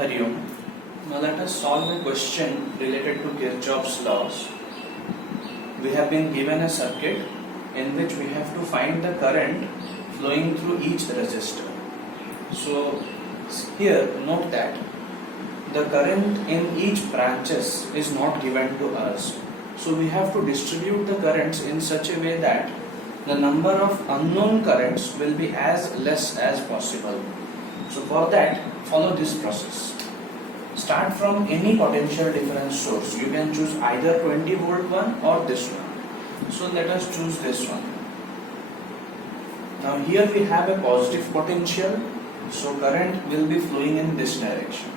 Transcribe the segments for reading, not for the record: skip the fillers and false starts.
Hari Om. Now let us solve a question related to Kirchhoff's laws. We have been given a circuit in which we have to find the current flowing through each resistor. So here note that the current in each branches is not given to us. So we have to distribute the currents in such a way that the number of unknown currents will be as less as possible. So for that, follow this process. Start from any potential difference source. You can choose either 20 volt one or this one. So let us choose this one. Now here we have a positive potential. So current will be flowing in this direction.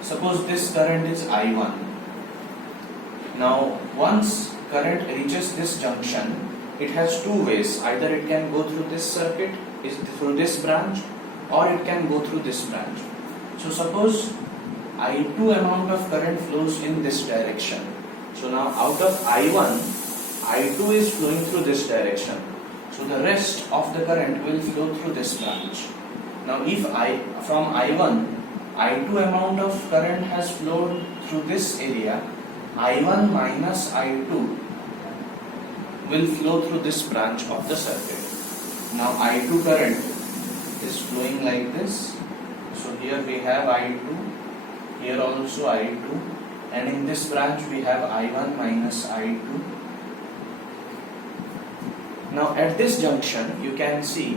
Suppose this current is I1. Now once current reaches this junction, it has two ways. Either it can go through this circuit, through this branch, or it can go through this branch. So suppose I2 amount of current flows in this direction. So now out of I1, I2 is flowing through this direction. So the rest of the current will flow through this branch. Now if from I1, I2 amount of current has flowed through this area, I1 minus I2 will flow through this branch of the circuit. Now I2 current is flowing like this. So here we have I2, here also I2, and in this branch we have I1 minus I2. Now at this junction you can see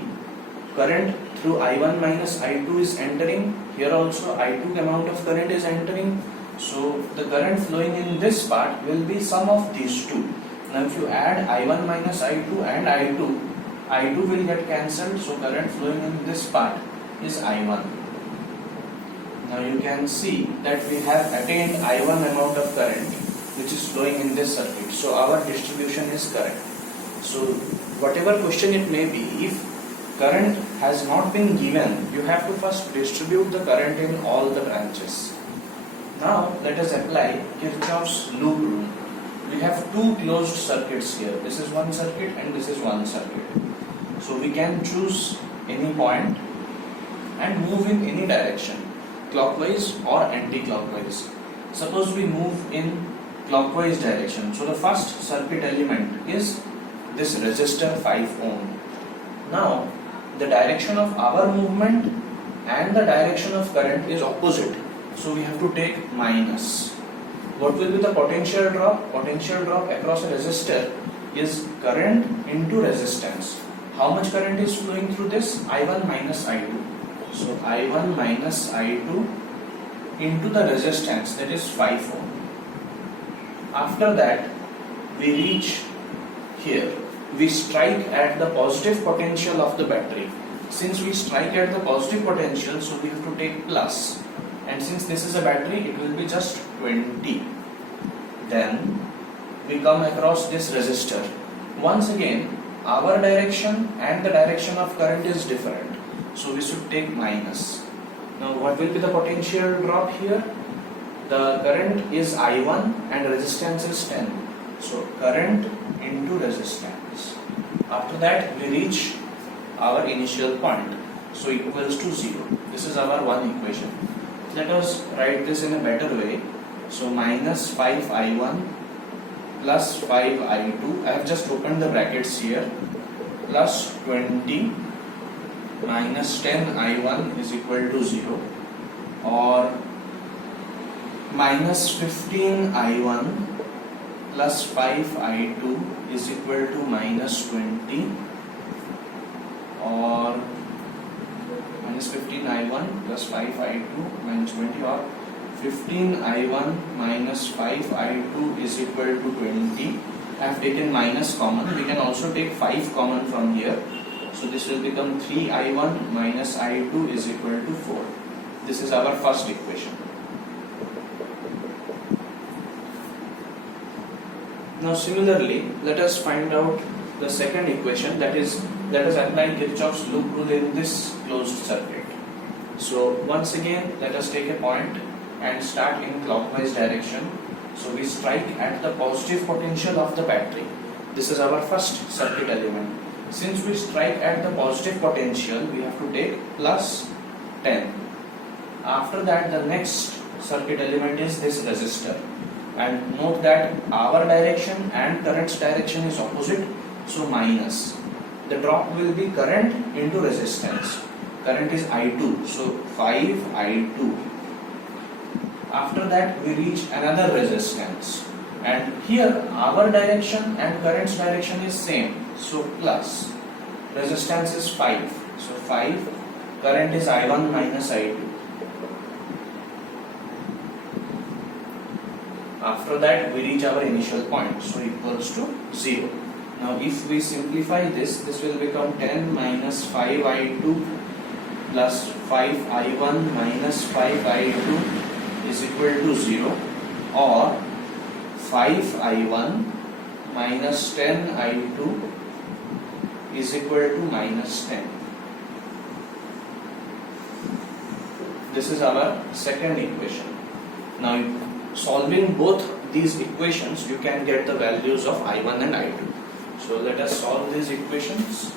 current through I1 minus I2 is entering. Here also I2 amount of current is entering. So the current flowing in this part will be sum of these two. Now if you add I1 minus I2 and I2 will get cancelled. So current flowing in this part is I1. Now you can see that we have attained I1 amount of current which is flowing in this circuit. So our distribution is correct. So whatever question it may be, if current has not been given, you have to first distribute the current in all the branches. Now let us apply Kirchhoff's loop rule. We have two closed circuits here. This is one circuit and this is one circuit. So we can choose any point and move in any direction, clockwise or anti-clockwise. Suppose we move in clockwise direction. So the first circuit element is this resistor 5 ohm. Now the direction of our movement and the direction of current is opposite. So we have to take minus. What will be the potential drop? Potential drop across a resistor is current into resistance. How much current is flowing through this? I1 minus I2. So I1 minus I2 into the resistance, that is 5 ohm. After that we reach here. We strike at the positive potential of the battery. Since we strike at the positive potential, so we have to take plus. And since this is a battery, it will be just 20. Then we come across this resistor. Once again, our direction and the direction of current is different. So we should take minus. Now what will be the potential drop here? The current is I1 and resistance is 10. So current into resistance. After that we reach our initial point. So equals to 0. This is our one equation. Let us write this in a better way. So minus 5I1 plus 5I2. I have just opened the brackets here. Plus 20 minus 10I1 is equal to 0. Or minus 15I1 plus 5I2 is equal to minus 20. Or minus 15I1 plus 5I2 minus 20, or 15I1 minus 5I2 is equal to 20. I have taken minus common. We can also take 5 common from here. So this will become 3I1 minus I2 is equal to 4. This is our first equation. Now similarly, let us find out the second equation, that is, let us apply Kirchhoff's loop rule in this closed circuit. So once again, let us take a point and start in clockwise direction. So we strike at the positive potential of the battery. This is our first circuit element. Since we strike at the positive potential, we have to take plus 10. After that, the next circuit element is this resistor, and note that our direction and current's direction is opposite, so minus. The drop will be current into resistance. Current is I2, so 5 I2. After that we reach another resistance, and here our direction and current's direction is same, so plus. Resistance is 5, so 5. Current is I1 minus I2. After that we reach our initial point, so equals to 0. Now if we simplify this, this will become 10 minus 5 I2 plus 5 I1 minus 5 I2 is equal to 0, or 5 I1 minus 10 I2 is equal to minus 10. This is our second equation. Now solving both these equations, you can get the values of I1 and I2. So let us solve these equations.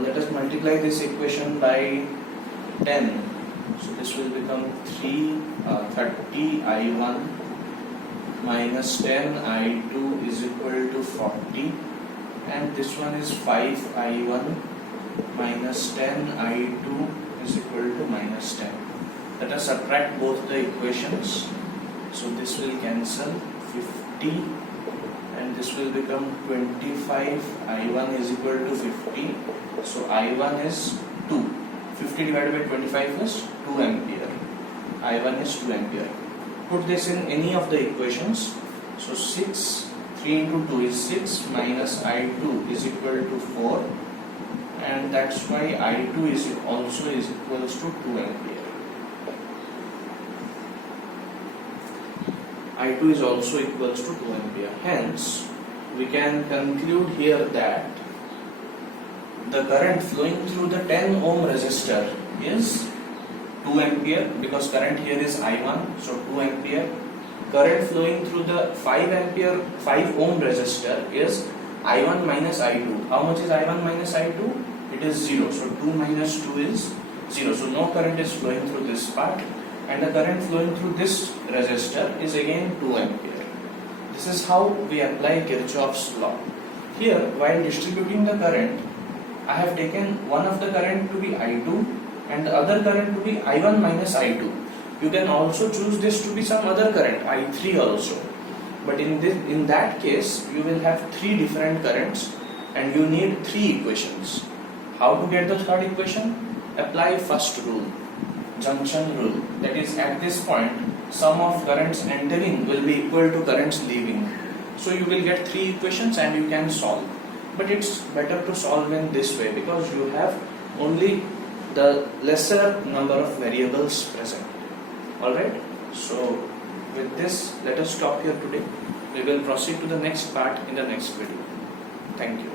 Let us multiply this equation by 10. So this will become 30 I1 minus 10 I2 is equal to 40, and this one is 5 I1 minus 10 I2 is equal to minus 10. Let us subtract both the equations. So this will cancel, 50, and this will become 25. I1 is equal to 50, so I1 is 2. 50 divided by 25 is 2 ampere. I1 is 2 ampere. Put this in any of the equations. So 6, 3 into 2 is 6, minus I2 is equal to 4, and that's why I2 is also equals to 2 ampere. I2 is also equals to 2 ampere. Hence, we can conclude here that the current flowing through the 10 ohm resistor is 2 ampere, because current here is I1, so 2 ampere. Current flowing through the 5 ohm resistor is I1 minus I2. How much is I1 minus I2? It is 0. So 2 minus 2 is 0. So no current is flowing through this part, and the current flowing through this resistor is again 2 ampere. This is how we apply Kirchhoff's law. Here, while distributing the current, I have taken one of the current to be I2 and the other current to be I1 minus I2. You can also choose this to be some other current, I3 also. But in that case, you will have 3 different currents and you need 3 equations. How to get the third equation? Apply first rule, junction rule. That is, at this point, sum of currents entering will be equal to currents leaving. So you will get 3 equations and you can solve. But it's better to solve in this way because you have only the lesser number of variables present. Alright, so with this, let us stop here today. We will proceed to the next part in the next video. Thank you.